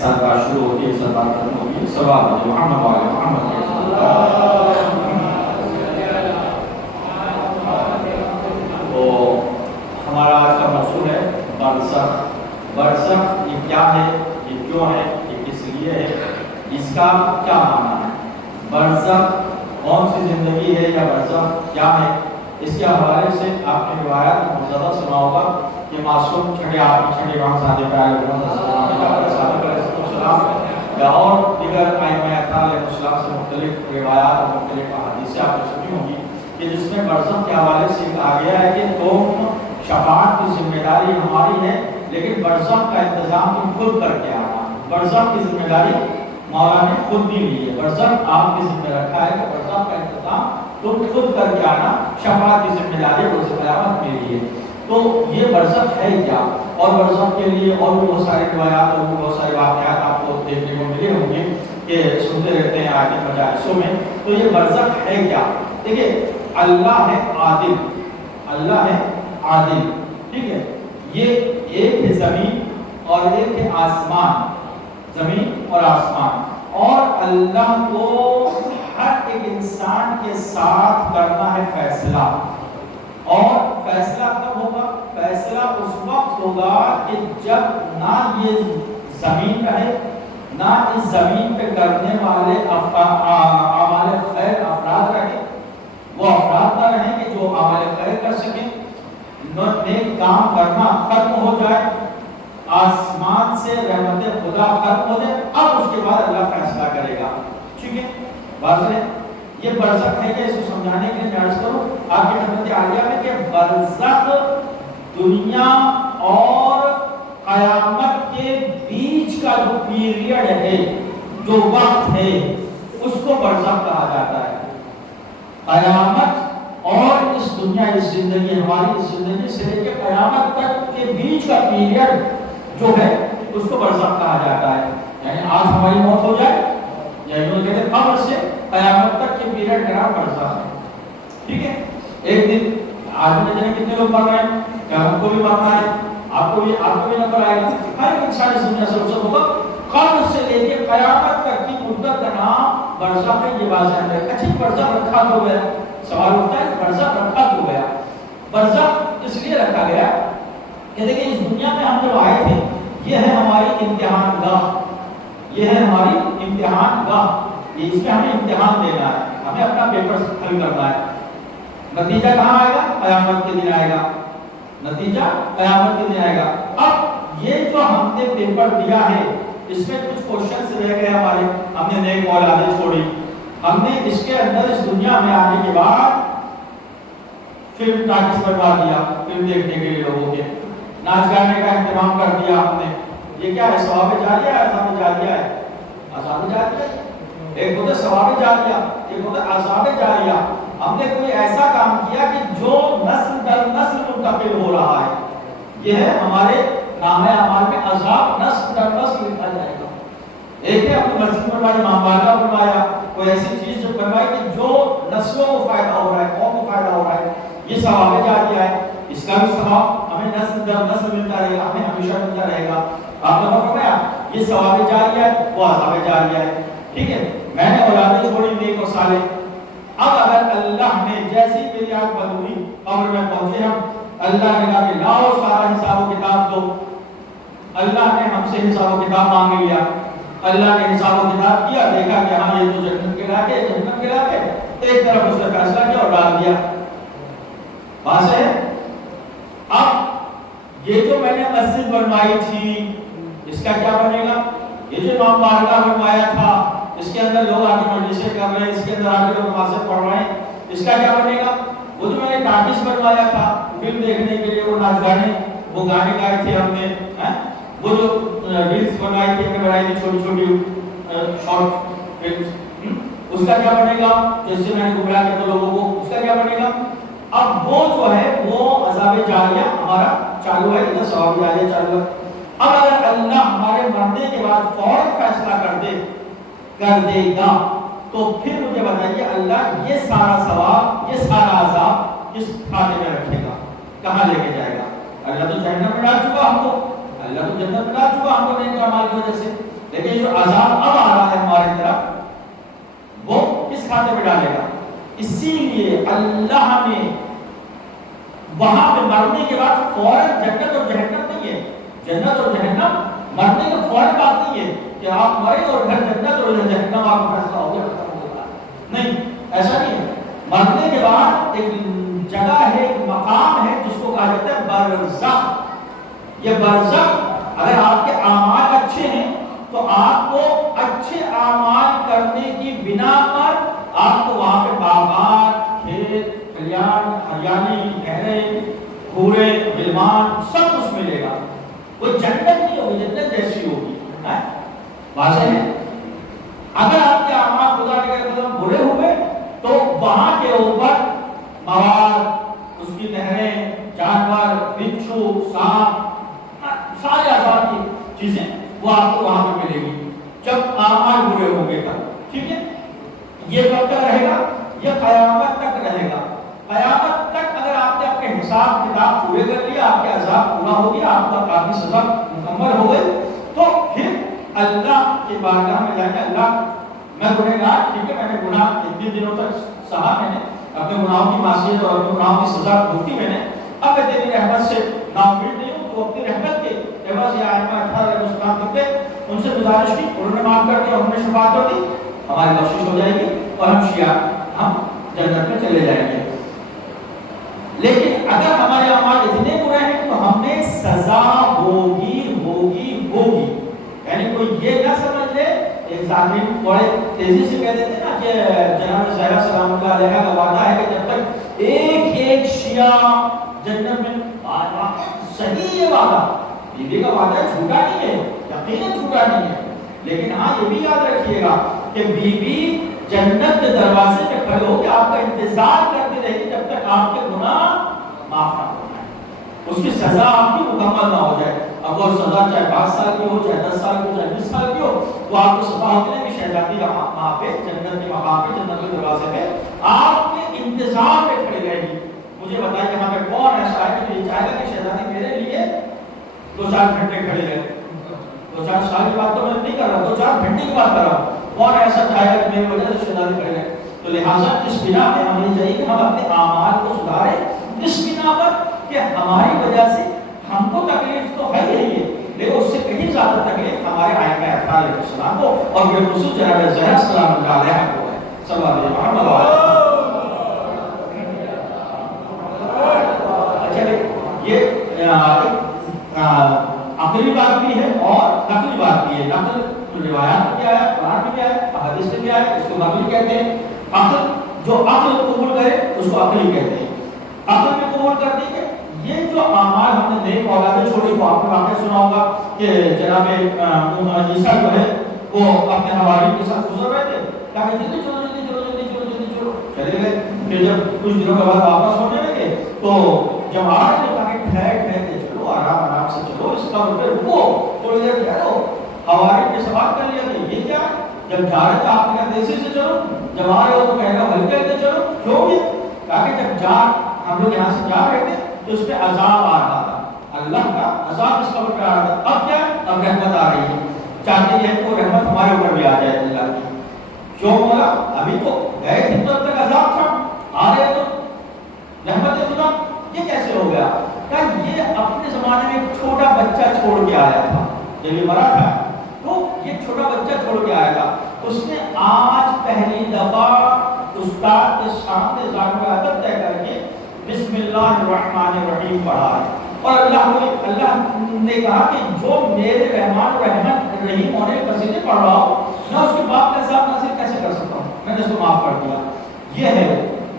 ساتھ بات شروع ہوتی ہے، سب بات ختم ہوتی ہے، صلوات محمد وعلی محمد۔ تو ہمارا آج کا موضوع ہے برزخ۔ برزخ یہ کیا ہے، یہ کیوں ہے، یہ کس لیے ہے، اس کا کیا معنی ہے، برزخ کون سی زندگی ہے یا برزخ کیا ہے، اس کے حوالے سے آپ نے روایات میں زیادہ سنا ہوگا کہ معصوم چھٹے آدمی چھٹے وہاں صادق علیہ السلام یا اور دیگر ائمہ اکرام علیہ السلام سے مختلف روایات اور مختلف احادیث آپ نے سنی ہوں گی کہ جس میں برزخ کے حوالے سے کہا گیا ہے کہ تم شفاعت کی ذمہ داری ہماری ہے، لیکن برزخ کا انتظام تم خود کر کے آنا۔ برزخ کی ذمہ داری مولا نے خود بھی لی ہے، برزخ آپ کی ذمہ رکھا ہے کہ برزخ کا انتظام تم خود کر کے آنا، شفاعت کی ذمہ داری روز قیامت میری ہے۔ تو یہ برزخ ہے کیا، اور برزخ کے لیے اور بھی بہت ساری روایات اور بھی بہت سارے واقعات آپ کو دیکھنے کو ملے ہوں گے کہ سنتے رہتے ہیں آگے مجالسوں میں۔ تو یہ برزخ ہے کیا؟ دیکھیے اللہ ہے عادل، اللہ ہے عادل، ٹھیک ہے، یہ ایک ہے زمین اور ایک ہے آسمان، زمین اور آسمان، اور اللہ کو ہر ایک انسان کے ساتھ کرنا ہے فیصلہ، اور فیصلہ کب ہوگا؟ فیصلہ اس وقت ہوگا کہ جب نہ یہ زمین رہے، نہ اس زمین پہ کرنے والے اعمال خیر افراد رہے، وہ افراد نہ رہیں کہ جو اعمال خیر کر سکیں، نیک کام کرنا ختم ہو جائے، آسمان سے رحمت خدا ختم ہو جائے، اب اس کے بعد اللہ فیصلہ کرے گا، ٹھیک ہے، واضح ہے۔ یہ برزخ ہے کہ اس کو سمجھانے کے لیے میں عرض کروں آپ کی خدمت عالیہ میں کہ برزخ دنیا اور قیامت کے بیچ کا جو پیریڈ ہے، جو وقت ہے، اس کو برزخ کہا جاتا ہے۔ قیامت اور اس دنیا، اس زندگی، ہماری اس زندگی سے لے کے قیامت تک کے بیچ کا پیریڈ جو ہے اس کو برزخ کہا جاتا ہے۔ یعنی آج ہماری موت ہو جائے یا یوں کہتے ہیں قبر سے قیامت تک کے پیریڈ میرا برزخ ہے، ٹھیک ہے۔ ایک دن آج میں جانے کتنے لوگ مر رہے ہیں، کیا ہم کو بھی مرنا ہے، آپ کو بھی نظر آئے گا، ہر ایک انسان اس دنیا سے رخصت ہوگا، قبر سے لے کے قیامت تک کی مدت کا نام برزخ ہے، یہ واضح ہے۔ اچھی برزخ رکھا تو گیا، سوال اٹھتا ہے برزخ رکھا تو گیا، برزخ اس لیے رکھا گیا کہ دیکھیں اس دنیا میں ہم جو آئے تھے یہ ہے ہماری امتحان گاہ، یہ ہے ہماری امتحان گاہ، یہ اس میں ہمیں امتحان دینا ہے، ہمیں اپنا پیپر حل کرنا ہے۔ نتیجہ کہاں آئے گا؟ قیامت کے دن آئے گا، نتیجہ قیامت کے دن آئے گا۔ اب یہ جو ہم نے پیپر دیا ہے اس میں کچھ کوشچنز رہ گئے ہمارے، ہم نے نیک اولادیں چھوڑی، ہم نے اس کے اندر اس دنیا میں آنے کے بعد فلم ٹاکیز بنوا دیا، فلم دیکھنے کے لیے لوگوں کے، ناچ گانے کا اہتمام کر دیا ہم نے، یہ کیا ہے؟ ثواب جاریہ ہے، عذاب جاریہ ہے، عذاب جاریہ، ایک ہوتا ہے ثواب جاریہ، ایک ہوتا ہے عذاب جاریہ۔ ہم نے کوئی ایسا کام کیا کہ جو نسل در نسل منتقل ہو رہا ہے، یہ ہے ہمارے نامہ اعمال میں عذاب نسل در نسل لکھا جائے گا۔ ایک ہے اپنی مسجد بنوائی، امامبارگاہ بنوایا، کوئی ایسی چیز جو بنوائی کہ جو نسلوں کو فائدہ ہو رہا ہے، قوم کو فائدہ ہو رہا ہے، یہ ثواب جاریہ ہے، اس کا بھی ثواب ہمیں نسل در نسل ملتا رہے گا، ہمیں ہمیشہ ملتا رہے گا۔ آپ نے فرمایا یہ ثواب جاریہ ہے، وہ عذاب جاریہ ہے، ٹھیک ہے۔ میں نے اولادیں چھوڑی نیک و صالح، اب اگر اللہ نے جیسی میری آنکھ بند ہوئی قبر میں پہنچے ہم، اللہ نے کہا کہ لاؤ سارا حساب و کتاب دو، اللہ نے ہم سے حساب و کتاب مانگ لیا، اللہ نے حساب و کتاب کیا، دیکھا کہ ہاں یہ تو جنت کے راہ ہے، جنت کے راہ ہے، ایک طرف اس کا فیصلہ کیا اور ڈال دیا، بات ہے۔ اب یہ جو میں نے مسجد بنوائی تھی اس کا کیا بنے گا؟ یہ جو امام بارگاہ بنوایا تھا اس کے اندر لوگ آگے مجلسیں کر رہے ہیں، اس کے اندر آگے لوگ نمازیں پڑھ رہے ہیں، اس کا کیا بنے گا؟ وہ جو میں نے ٹاکیز بنوایا تھا فلم دیکھنے کے لیے، وہ ناچ گانے، وہ گانے گائے تھے ہم نے، وہ جو ریلز بنائی تھی، ہم نے بنائی تھی چھوٹی چھوٹی شارٹ فلمز، اس کا کیا بنے گا؟ جس سے میں نے گمراہ کیا تھا لوگوں کو، اس کا کیا بنے گا؟ اب وہ جو ہے وہ عذاب جاریہ ہمارا چالو ہے، ادھر ثواب جاریہ چالو ہے۔ اب اگر اللہ ہمارے مرنے کے بعد فوراً فیصلہ کر دے گا تو پھر مجھے بتائیے اللہ یہ سارا ثواب، یہ سارا عذاب کس کھاتے میں رکھے گا، کہاں لے کے جائے گا؟ اللہ تو جہنم میں ڈال چکا ہم کو، اللہ تو جنت میں ڈال چکا ہم کو نیک اعمال کی وجہ سے، لیکن جو عذاب اب آ رہا ہے ہماری طرف وہ کس کھاتے میں ڈالے گا؟ اسی لیے اللہ نے وہاں پہ مرنے کے بعد فوراً جنت اور جہنم نہیں ہے. جنت اور جہنم مرنے کا فوراً بات نہیں ہے کہ آپ مرے اور گھر جنت اور جہنم آپ کا فیصلہ ہو گیا ختم ہو گیا. نہیں، ایسا نہیں ہے. مرنے کے بعد ایک جگہ ہے، ایک مقام ہے جس کو کہا جاتا ہے برزخ. یہ برزخ اگر آپ کے اعمال اچھے ہیں تو آپ کو اچھے اعمال کرنے کی بنا پر آپ کو وہاں پہ باغات، کھیت کھلیان، ہریالی، نہریں، بھورے غلمان سب کچھ ملے گا. وہ جنت نہیں ہوگی، جنت جیسی ہوگی. واضح ہے. اگر آپ کے اعمال خدا کے قدم برے ہوئے تو وہاں کے اوپر مواد، اس کی نہریں، جانور، بچھو، سانپ، سارے آزاد کی چیزیں وہ آپ کو وہاں پہ ملے گی جب اعمال برے ہوں گے تب. ٹھیک ہے. یہ کب تک رہے گا؟ یہ قیامت تک رہے گا. قیامت تک اگر آپ نے اپنے حساب کتاب پورے کر لیا، آپ کے عذاب پورا ہو گیا، آپ کا کافی سزا مکمل ہو گئی، تو پھر اللہ کے بارگاہ میں جا کے اللہ میں گنہگار، ٹھیک ہے میں نے گناہ اتنے دنوں تک سہا، میں نے اپنے گناہوں کی معصیت اور اپنے گناہوں کی سزا بھگتی میں نے، اب میں تیری رحمت سے ناامید نہیں ہوں. تو اپنی رحمت کے عوض یہ آئمہ 18 علیہ السلام تک ان سے گزارش کی، انہوں نے معاف کر دیا، انہوں نے شفاعت کر دی، ہماری بخشش ہو جائے گی اور ہم شیعہ ہم جنت میں چلے جائیں گے. لیکن اگر ہمارے اعمال اتنے برے ہیں تو ہمیں سزا ہوگی ہوگی ہوگی. یعنی کوئی یہ نہ سمجھ لے، ایک ظالم بڑے تیزی سے کہہ دیتے نا کہ جناب زہرا سلام اللہ علیہ کا وعدہ ہے کہ جب تک ایک ایک شیعہ جنت میں آئے. صحیح یہ وعدہ، بیوی کا وعدہ جھوٹا نہیں ہے، یقیناً جھوٹا نہیں ہے. لیکن ہاں یہ بھی یاد رکھیے گا کہ بیوی جنت کے دروازے پہ کھڑے ہو کے آپ کا انتظار کرتی رہے گی جب تک آپ کے گناہ معاف نہ ہو جائے، اس کی سزا آپ کی مکمل نہ ہو جائے. اب وہ سزا چاہے 5 سال کی ہو، چاہے 10 سال کی ہو، چاہے 20 سال کی ہو، وہ آپ کو سزا ہوتی ہے کہ شہزادی کا وہاں پہ جنت کے مقام پہ، جنت کے دروازے پہ آپ کے انتظار پہ کھڑی رہے گی. مجھے بتائیں یہاں پہ کون ایسا ہے کہ یہ چاہے گا کہ شہزادی میرے لیے 2-4 گھنٹے کھڑی رہے؟ 2-4 سال کی بات تو میں نہیں کر رہا، 2-4 گھنٹے کی بات کر رہا ہوں. کون ایسا چاہے گا کہ میری وجہ سے شہزادی کھڑی رہے؟ تو لہٰذا اس بنا پہ ہمیں چاہیے کہ ہم اپنے اعمال کو سدھاریں، اس بنا پر کہ ہماری وجہ سے ہم کو تکلیف تو ہے ہی ہے، لیکن اس سے کہیں زیادہ تکلیف ہمارے آئمہ 18 علیہ السلام کو اور بالخصوص جناب زہرا سلام اللہ علیہ کو ہے. صلی اللہ علیہ وسلم. یہ عقلی بات بھی ہے اور نقلی بات بھی ہے. نقل روایات میں کیا ہے، قرآن میں کیا ہے، حدیث میں کیا ہے، اس کو نقلی کہتے ہیں. عقل جو عقل قبول کرے اس کو عقلی کہتے ہیں. عقل میں قبول کرنے کے یہ جو اعمال ہم نے نیک اولادیں چھوڑی، وہ آپ نے واقعہ سنا ہوگا کہ جناب عیسیٰ جو ہے وہ اپنے حواریوں کے ساتھ گزر رہے تھے، کہا کہ جلدی چلو جلدی چلو جلدی چلو جلدی چلو، چلے گئے. پھر جب کچھ دنوں کے بعد واپس ہونے لگے تو جب آ رہے تھے کہا کہ ٹھہر کے چلو، آرام آرام سے چلو، اس کا روپے رکو، تھوڑی دیر ٹھہرو. حواریوں نے سوال کر لیا کہ یہ کیا ہے؟ جب جا رہے تھے آپ نے کہا دیسی سے چلو، جب آ رہے ہو تو کہہ رہے ہو ہلکے ہلکے چلو. کیوں یہ؟ کہا کہ جب ہم لوگ یہاں سے جا رہے تھے تو اس پہ عذاب آ رہا تھا، اللہ کا عذاب اس قبر پہ آ رہا تھا. اب کیا؟ اب رحمت آ رہی ہے. چاہتے ہیں کہ وہ رحمت ہمارے اوپر بھی آ جائے اللہ کی. کیوں بولا؟ ابھی تو گئے تھے تو اب تک عذاب تھا، آ رہے تو رحمت خدا. یہ کیسے ہو گیا؟ کہ یہ اپنے زمانے میں ایک چھوٹا بچہ چھوڑ کے آیا تھا، جب یہ مرا تھا تو یہ چھوٹا بچہ چھوڑ کے آیا تھا. اس نے آج پہلی دفعہ استاد کے سامنے ذاکر ادب طے کر کے بسم اللہ الرحمن الرحیم پڑھا ہے. اور اللہ نے کہا کہ جو میرے رحمان رحمت رحیم ہونے قصیدے پڑھ رہا ہو، میں اس کے باپ کا حساب نازل کیسے کر سکتا ہوں؟ میں نے اس کو معاف کر دیا. یہ ہے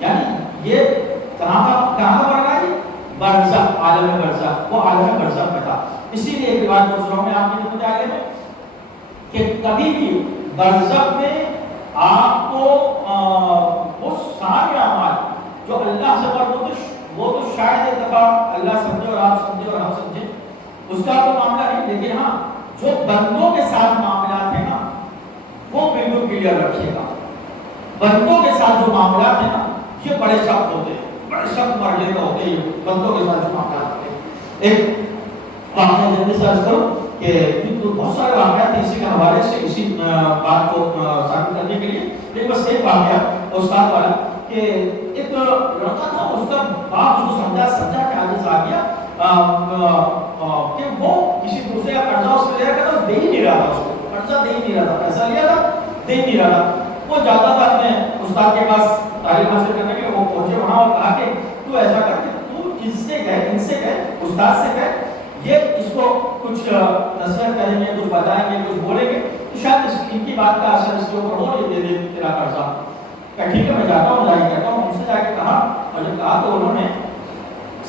یعنی یہ کہاں پر گیا؟ برزخ، عالم برزخ. وہ عالم برزخ میں تھا. اسی لیے ایک بات دوسروں میں آپ کی خدمت آگے میں کہ کبھی بھی برزخ میں آپ کو وہ سارے اعمال جو اللہ سے مربوط، وہ تو شاید ایک دفعہ اللہ سمجھے اور آپ سمجھے اور ہم سمجھے، اس کا تو معاملہ نہیں. لیکن ہاں جو بندوں کے ساتھ معاملات ہیں نا وہ بالکل کلیئر رکھیے گا. بندوں کے ساتھ جو معاملات ہیں نا یہ بڑے سخت ہوتے ہیں، بڑے سخت مرحلے کا ہوتے ہیں بندوں کے ساتھ جو معاملات ہوتے ہیں. ایک واقعہ جلدی سے عرض کرو کہ تو بہت سارے واقعات ہیں اسی کے حوالے سے اسی بات کو ثابت کرنے کے لیے، لیکن بس ایک واقعہ استاد والا کہ ایک لڑکا تھا، اس کا باپ اس کو سمجھا کہ عاجز آ گیا کہ وہ کسی دوسرے کا قرضہ اس کو لے رہا تھا، دے ہی نہیں رہا تھا، اس کو قرضہ دے ہی نہیں رہا تھا، پیسہ لیا تھا دے ہی نہیں رہا تھا۔ وہ جاتا تھا اپنے استاد کے پاس تعلیم حاصل کرنے کے لیے، وہ پہنچے وہاں اور کہا کہ تو ایسا کر کے تو ان سے کہے استاد سے کہے یہ اس کو کچھ نصیحت کریں گے، کچھ بتائیں گے، کچھ بولیں گے تو شاید ان کی بات کا اثر اس کے اوپر ہو، یہ دے دے تیرا قرضہ۔ کہ ٹھیک ہے میں جاتا ہوں، جا کے کہتا ہوں، ان سے جا کے کہا، اور جب کہا تو انہوں نے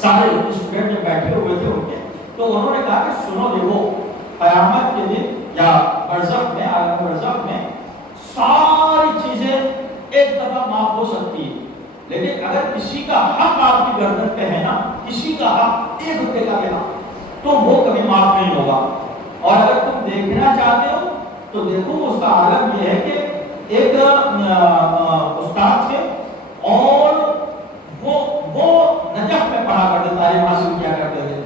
سارے اسٹوڈنٹ جب بیٹھے ہوئے تھے ان کے، تو انہوں نے کہا کہ سنو دیکھو قیامت کے دن یا برزخ میں، عالم برزخ میں ساری چیزیں ایک دفعہ معاف ہو سکتی ہے، لیکن اگر کسی کا حق آپ کی گردن پہ ہے نا، کسی کا حق 1 روپے کا دینا تو وہ کبھی معاف نہیں ہوگا۔ اور اگر تم دیکھنا چاہتے ہو تو دیکھو اس کا عالم یہ ہے کہ ایک استاد تھے اور وہ نجف میں پڑھا کرتے، تعلیم حاصل کیا کرتے تھے،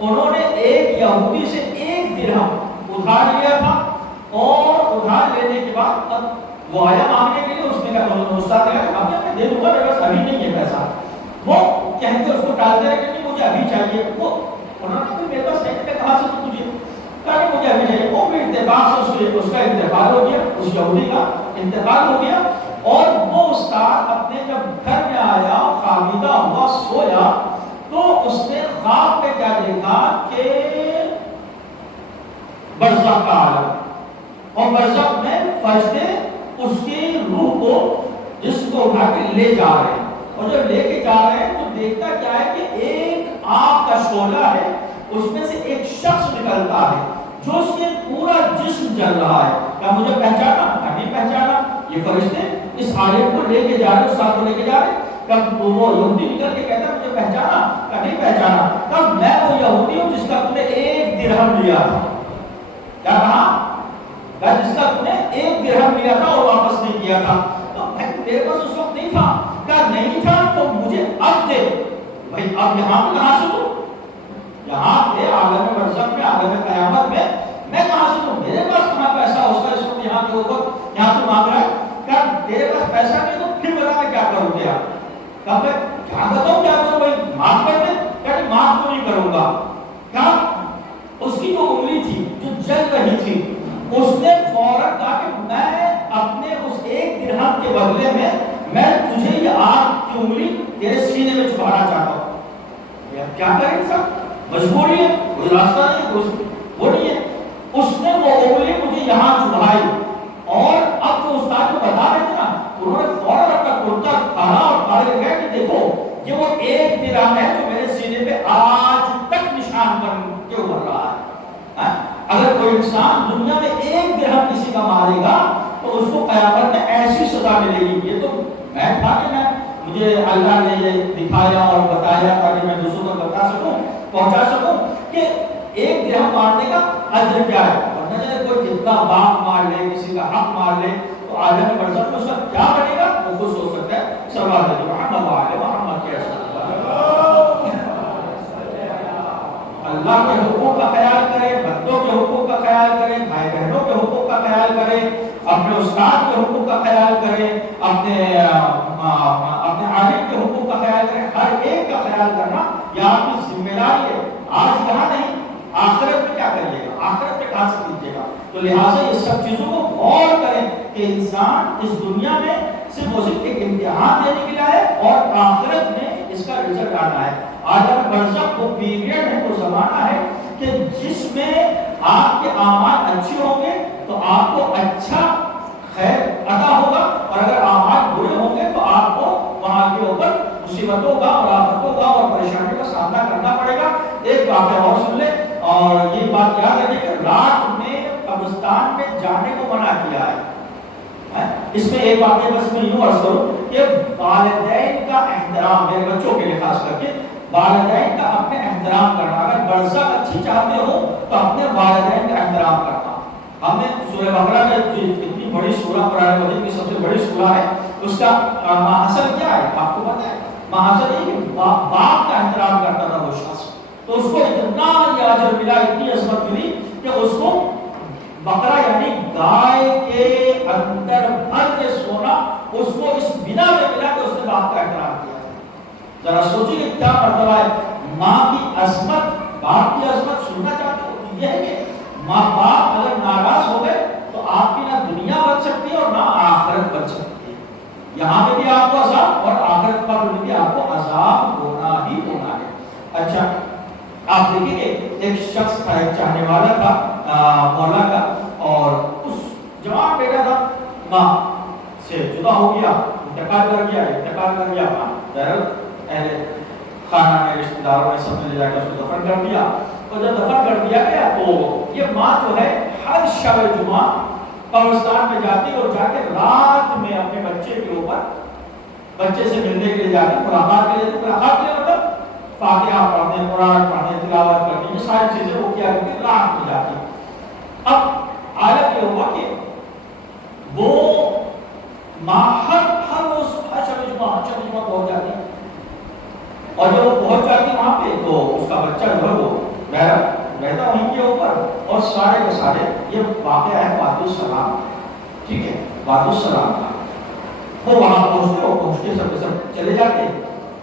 انہوں نے ایک یہودی سے 1 درہم ادھار لیا تھا، اور ادھار لینے کے بعد اب وہ آیا مانگنے کے لیے، اس نے کہا استاد نے کہا اب میں دے دوں گا، میرے پاس ابھی نہیں ہے پیسہ، وہ کہیں گے اس کو ٹالتے رہے کہ نہیں مجھے ابھی چاہیے، وہ انہوں نے کہا میرے پاس نہیں ہے، کہاں سے تو تجھے کہا نہیں مجھے ابھی چاہیے، وہ بھی اتفاق سے اس کا انتقال ہو گیا، اس یہودی کا انتقال ہو گیا، اور وہ استاد اپنے جب گھر میں آیا خوابیدہ ہوا سویا تو اس نے خواب میں کیا دیکھا کہ برزخ کا عالم، اور برزخ میں فرشتے اس کی روح کو جسم کو اٹھا کے لے جا رہے ہیں، اور جب لے کے جا رہے ہیں تو دیکھتا کیا ہے کہ ایک آگ کا شعلہ ہے، اس میں سے ایک شخص نکلتا ہے جو اس کے پورا جسم جل رہا ہے۔ کیا مجھے پہچانا؟ نہیں پہچانا، یہ فرشتے اس عالم کو لے کے جا رہے، استاد کو لے کے جا رہے۔ کب وہ یہودی نکل کے کہتا مجھے پہچانا؟ کیا نہیں پہچانا، کب میں وہ یہودی ہوں جس کا تم نے 1 درہم لیا تھا۔ کیا کہا؟ جس کا تم نے 1 درہم لیا تھا اور واپس نہیں کیا تھا، تو میرے پاس اس وقت نہیں تھا، کیا نہیں تھا تو مجھے اب دے بھائی، اب یہاں پہ کہاں سے دوں؟ یہاں پہ عالم برزخ میں، عالم قیامت میں کہاں سے دوں؟ میرے پاس کہاں پیسہ اس کا، اس وقت یہاں کے اوپر یہاں تو مانگ رہا ہے، کیا تیرے پاس پیسہ نہیں تو پھر بتا میں کیا کروں گیا؟ کیا میں کیا بتاؤں کیا کروں بھائی، معاف کر دے؟ کیا معاف تو نہیں کروں گا۔ کیا اس کی جو انگلی تھی جو جل رہی تھی، اس نے فوراً کہا کہ میں اپنے اس 1 درہم کے بدلے میں تجھے یہ آگ کی انگلی تیرے سینے میں چھپانا چاہتا ہوں۔ کیا کریں انسان، مجبوری ہے، کوئی راستہ نہیں، کوئی وہ نہیں ہے۔ اس نے وہ انگلی مجھے یہاں چھپائی، اور اب جو استاد کو بتا رہے تھے نا، انہوں نے فوراً اپنا کرتا کھانا اور کھاڑے گئے کہ دیکھو یہ وہ 1 درہم ہے جو میرے سینے پہ آج تک نشان بن کے ابھر رہا ہے۔ اگر کوئی انسان دنیا میں 1 درہم کسی کا مارے گا تو اس کو قیامت میں ایسی سزا ملے گی۔ یہ تو میں تھا کہ مجھے اللہ نے یہ دکھایا اور بتایا تاکہ میں دوسروں کو بتا سکوں، پہنچا سکوں کہ 1 درہم مارنے کا اجر کیا ہے، ورنہ جب کوئی کتنا باپ مار لے، کسی کا حق مار لے تو عالم برزخ میں اس کا کیا بنے گا وہ خود سوچ سکتا ہے۔ صلوات علی محمد وعلی محمد کے اللہ کے حقوق کا خیال کرے، بندوں کے حقوق کا خیال کرے، بھائی بہنوں کے حقوق کا خیال کرے، اپنے استاد کے حقوق کا خیال کرے، اپنے عالم کے حقوق کا خیال کرے، ہر ایک کا خیال کرنا یہ آپ کی ذمہ داری ہے۔ آج یہاں نہیں، آخرت میں کیا کریے گا، آخرت میں کہاں سے دیجیے گا؟ تو لہٰذا یہ سب چیزوں کو غور کریں کہ انسان اس دنیا میں صرف اور صرف ایک امتحان دینے کے لیے آئے اور آخرت میں اس کا رزلٹ آنا ہے۔ عالم برزخ وہ پیریڈ ہے، وہ زمانہ ہے کہ جس میں آپ کے اعمال اچھے ہوں گے تو آپ کو اچھا خیر عطا ہوگا، اور اگر اعمال برے ہوں گے تو آپ کو وہاں کے اوپر مصیبتوں کا اور آفتوں کا اور پریشانیوں کا سامنا کرنا پڑے گا۔ ایک واقعہ اور سن لیں، اور یہ بات یاد رکھیں کہ رات میں قبرستان میں جانے کو منع کیا ہے۔ اس میں ایک واقعہ بس میں یوں عرض کروں کہ والدین کا احترام، میرے بچوں کے لیے خاص کر کے والدین کا اپنے احترام کرنا، اگر برزخ اچھی چاہتے ہو تو اپنے والدین کا احترام کرنا۔ ہم نے سورہ بقرہ میں اتنی بڑی سورہ قرآن مجید کی سب سے بڑی سورہ ہے، اس کا محاصل کیا ہے آپ کو پتہ ہے؟ محاصل یہ کہ باپ کا احترام کرتا تھا وہ شخص، تو اس کو اتنا اجر ملا، اتنی عظمت ملی کہ اس کو بکرا یعنی گائے کے اندر بھر کے سونا اس کو اس بنا میں ملا کہ اس نے باپ کا احترام کیا. ذرا سوچیے کیا مرتبہ ہے. ماں کی عظمت، باپ کی عظمت سننا چاہتے ہو یہ ہے کہ ماں باپ اگر ناراض ہو گئے تو آپ کی نہ دنیا بچ سکتی ہے اور نہ آخرت بچ سکتی ہے. یہاں پہ بھی آپ کو عذاب اور آخرت پر بھی آپ کو عذاب ہونا ہی ہونا ہے. اچھا آپ دیکھیں گے ایک شخص تھا، ایک چاہنے والا تھا مولا کا، اور اس جوان بیٹا تھا ماں سے جدا ہو گیا، انتقال کر گیا ماں اہل خانہ میں رشتہ داروں نے سب نے لے جا کے اس کو دفن کر دیا. اور جب دفن کر دیا گیا تو یہ ماں جو ہے ہر شب جمعہ قبرستان میں جاتی اور جا کے رات میں اپنے بچے کے اوپر بچے سے ملنے کے لیے جاتی، ملاقات کے لیے مطلب فاتحہ پڑھنے، قرآن پڑھنے، تلاوت کرنے، یہ ساری چیزیں وہ کیا کرتی رات میں جاتی. اب حالت یہ ہوا کہ وہ ماں ہر روز ہر شب جمعہ پہنچ جاتی، اور جب وہ پہنچ جاتی وہاں پہ تو اس کا بچہ جو ہے وہ رہتا وہیں کے اوپر. اور سارے کے سارے یہ واقعہ ہے واد السلام، ٹھیک ہے، واد السلام کا. وہ وہاں پہنچتے سب چلے جاتے.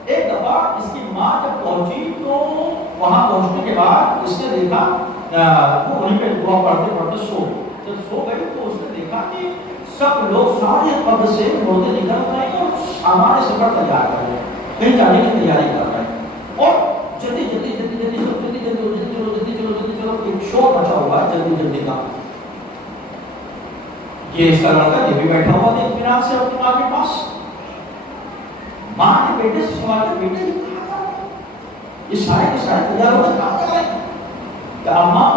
ایک دفعہ اس کی ماں جب پہنچی تو وہاں پہنچنے کے بعد اس نے دیکھا وہ وہیں پہ دعا پڑھتے جب سو گئی تو اس نے دیکھا کہ سب لوگ سارے قبر سے مردے نکل رہے ہیں اور سامان سفر تیار کر رہے ہیں، کہیں جانے کی تیاری کر رہے ہیں. اور جلدی چلو ایک شور مچا ہوا ہے جلدی کا. یہ اس کا لڑکا یہ بھی بیٹھا ہوا تھا اطمینان سے اپنی ماں کے پاس. ماں نے بیٹے سے سوال کیا، بیٹے نے کہا تھا یہ سارے کے سارے تیار ہو کہاں جا رہے ہیں؟ کہا اماں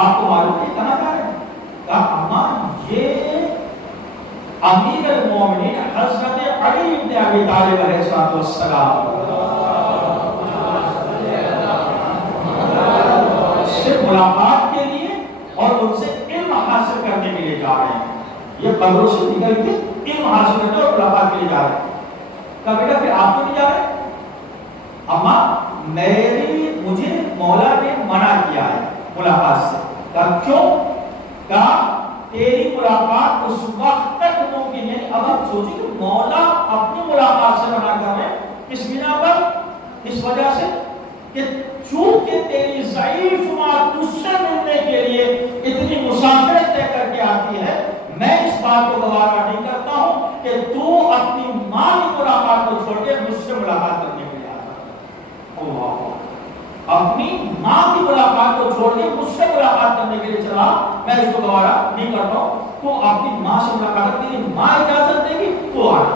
آپ کو معلوم نہیں کہاں جا رہے ہیں؟ کہا اماں یہ امیر المومنین حضرت علی بن ابی طالب علیہ السلام سے ملاقات کے لیے اور ان سے علم حاصل کرنے کے لیے جا رہے ہیں. یہ قبروں سے نکل کے علم حاصل کرنے اور ملاقات کے لیے جا رہے ہیں. کہا بیٹا پھر آپ کیوں نہیں جا رہے؟ اماں مجھے مولا نے منع کیا ہے ملاقات سے. کہا کیوں؟ کہا تیری ملاقات اس وقت تک ممکن ہے. اب آپ سوچیں کہ مولا اپنی ملاقات سے منع کر رہے ہیں اس بنا پر، اس وجہ سے کہ چونکہ تیری ضعیف ماں تجھ سے ملنے کے لیے اتنی مسافرت طے کر کے آتی ہے، میں اس بات کو گوارا نہیں کرتا ہوں کہ تو اپنی ماں کی ملاقات کو چھوڑ کے مجھ سے ملاقات کرنے کے لیے آتا. اللہ، اپنی ماں کی ملاقات کو چھوڑ کے مجھ سے ملاقات کرنے کے لیے چلا، میں اس کو گوارا نہیں کرتا ہوں. تو اپنی ماں سے ملاقات کرنے کی ماں اجازت دے گی تو آنا.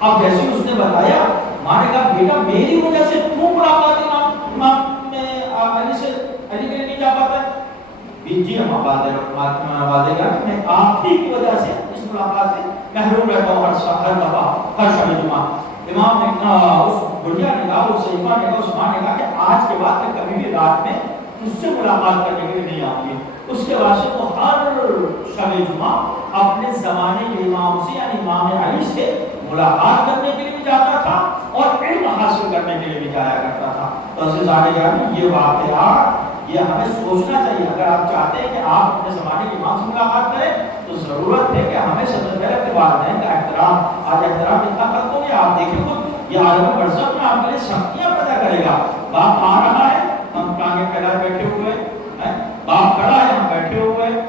اب جیسے اس نے بتایا، ماں نے کہا بیٹا میری وجہ سے تو ملاقات علی کے لیے نہیں جا پاتا ہے. جی ہم وعدے کر میں آپ ہی کی وجہ سے اس ملاقات سے محروم رہتا ہوں ہر دفعہ ہر شب جمعہ. امام نے اس بڑھیا نے کہا، اس سیفہ نے کہا، اس ماں نے کہا کہ آج کے بعد میں کبھی بھی رات میں تجھ سے ملاقات کرنے کے لیے نہیں آؤں گی. اس کے بعد سے وہ ہر شب جمعہ اپنے زمانے کے امام سے یعنی امام علی سے ملاقات کرنے کے لیے بھی جاتا تھا اور علم حاصل کرنے کے لیے بھی جایا کرتا تھا. تو یہ واقعات یہ ہمیں سوچنا چاہیے. اگر آپ چاہتے ہیں کہ آپ اپنے زمانے کے امام سے ملاقات کریں تو ضرورت ہے کہ ہمیں سب سے پہلے اپنے والدین کا احترام، آج احترام اتنا ختم ہو گیا. آپ دیکھیں خود یہ عالم برزخ میں آپ کے لیے سختیاں پیدا کرے گا. باپ آ رہا ہے، ہم ٹانگیں پھیلائے بیٹھے ہوئے ہیں، باپ کھڑا ہے، ہم بیٹھے ہوئے ہیں.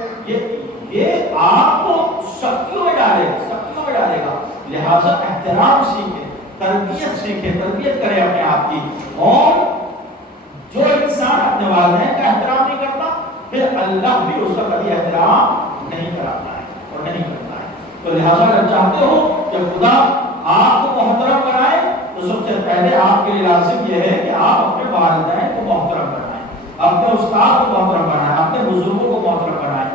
یہ آپ کو سختیوں میں ڈالے گا. لہٰذا احترام سیکھیں، تربیت کرے اپنے آپ کی. اور جو انسان اپنے والدین کا احترام نہیں کرتا پھر اللہ بھی اس کا کبھی احترام نہیں کراتا ہے اور نہیں کرتا ہے. تو لہٰذا اگر چاہتے ہو کہ خدا آپ کو محترم بنائے تو سب سے پہلے آپ کے لیے لازم یہ ہے کہ آپ اپنے والدین کو محترم بنائیں، اپنے استاد کو محترم بنائیں، اپنے بزرگوں کو محترم بنائیں.